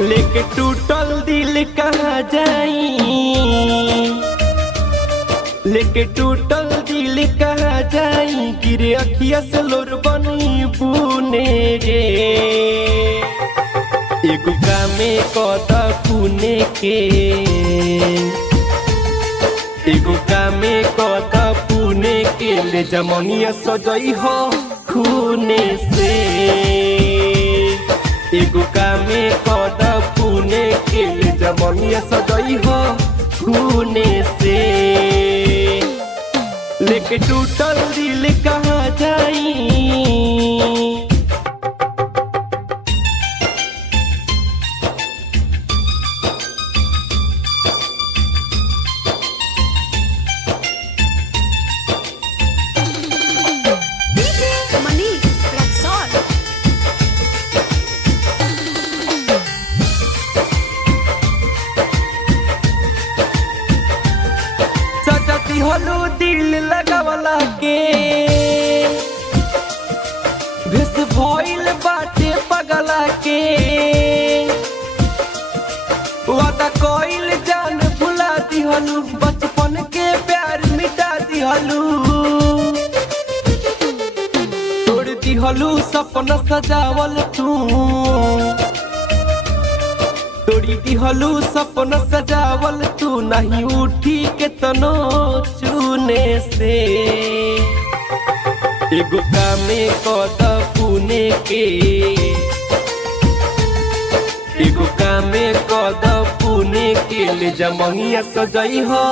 लेके टूटल दिल कहाँ जाई, लेके टूटल दिल कहाँ जाई, गिरे अखिया से लोर बनी बुने रे। एगो कामे कदा पुने के, एगो कामे कदा पुने के, ले जमनिया सजई हो खूने से। एगो कामे कदा पुने के, ले जमनिया सजई हो खूने से। लेके टूटल दिल कहाँ जाई, हलू दिल लगावला के भेस भइल बाटे पगला के। वादा कइल जान भुला दिहलू, बचपन के प्यार मिटा दिहलू। तोड़ दिहलू सपना सजावल तू, तोड़ी दिहलू सपना सजावल तू। नहीं उठी के तनो चुने से। एगो कामे कदा पुने के, एगो कामे कदा पुने के, ले जमनिया सजई हो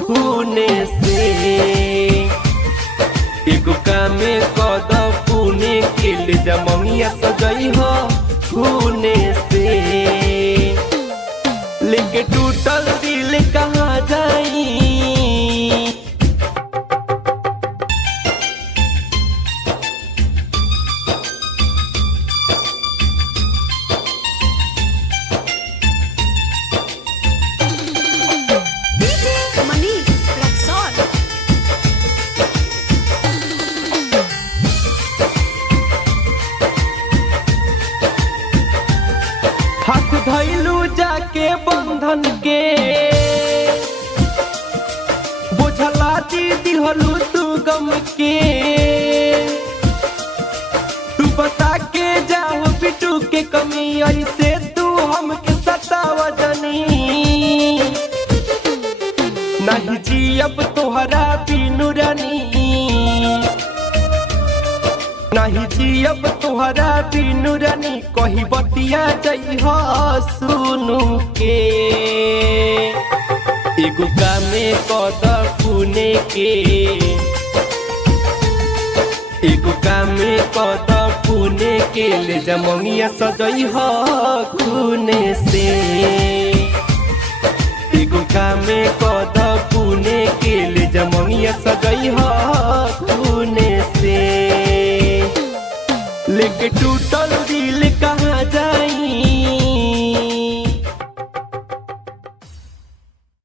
खूने से। एगो कामे कदा पुने के, ले जमनिया सजई हो खूने से। लेके टूटल दिल कहाँ जाई, हाथ धैलू जाके बंधन के, बोझला दी दिहलू तू गम के। तू बता के जाओ बिटू के कमी, ऐसे तू हमके सतावा जनी। नहीं जियब तोहरा बिनु रानी, नहीं जियब तोहरा बिनु रानी। कही बतिया जइहा सुनु के, एगो कामे कदा पुने के, एगो कामे कदा पुने के, ले जमनिया सजई हो खूने से। एगो कामे कदा पुने के, ले जमनिया सजई हो खूने से। लेके टूट